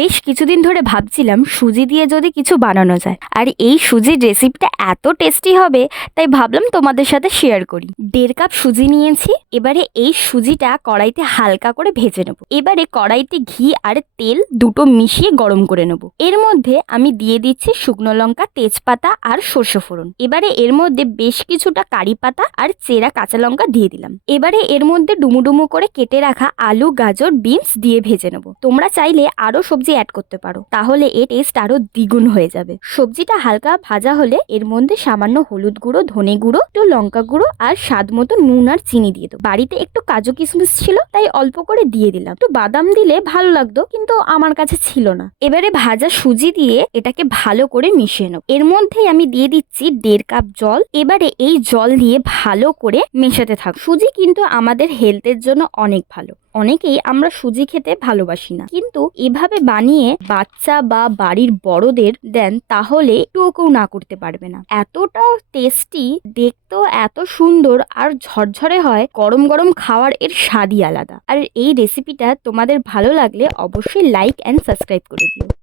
বেশ কিছুদিন ধরে ভাবছিলাম সুজি দিয়ে যদি কিছু বানানো যায়, আর এই সুজির রেসিপিটা এত টেস্টি হবে তাই ভাবলাম তোমাদের সাথে শেয়ার করি। 1.5 কাপ সুজি নিয়েছি। এবারে এই সুজিটা কড়াইতে হালকা করে ভেজে নেব। এবারে কড়াইতে ঘি আর তেল দুটো মিশিয়ে গরম করে নেব। এর মধ্যে আমি দিয়ে দিচ্ছি শুকনো লঙ্কা, তেজপাতা আর সর্ষে ফোড়ন। এবারে এর মধ্যে বেশ কিছুটা কারি পাতা আর চেরা কাঁচা লঙ্কা দিয়ে দিলাম। এবারে এর মধ্যে ডুমু ডুমু করে কেটে রাখা আলু, গাজর, বিনস দিয়ে ভেজে নেব। তোমরা চাইলে আরো সবজি অ্যাড করতে পারো, তাহলে এর টেস্ট আরো দ্বিগুণ হয়ে যাবে। সবজিটা হালকা ভাজা হলে এর মধ্যে সামান্য হলুদ গুঁড়ো, ধনে গুঁড়ো, একটু লঙ্কা গুঁড়ো আর স্বাদ মতো নুন আর চিনি দিয়ে দেবো। বাড়িতে একটু কাজু কিশমিশ ছিল তাই অল্প করে দিয়ে দিলাম। একটু বাদাম দিলে ভালো লাগতো, কিন্তু আমার কাছে ছিল না। এবারে ভাজা সুজি দিয়ে এটাকে ভালো করে মিশিয়ে নেব। এর মধ্যেই আমি দিয়ে দিচ্ছি 1.5 কাপ জল। এবারে এই জল দিয়ে ভালো করে মেশাতে থাক। সুজি কিন্তু আমাদের হেলথের জন্য অনেক ভালো। অনেকেই আমরা সুজি খেতে ভালোবাসি না, কিন্তু এভাবে বানিয়ে বাচ্চা বা বাড়ির বড়দের দেন তাহলে একটুও কেউ না করতে পারবে না। এতটা টেস্টি, দেখতেও এত সুন্দর আর ঝরঝরে হয়। গরম গরম খাওয়ার এর স্বাদই আলাদা। আর এই রেসিপিটা তোমাদের ভালো লাগলে অবশ্যই লাইক অ্যান্ড সাবস্ক্রাইব করে দিও।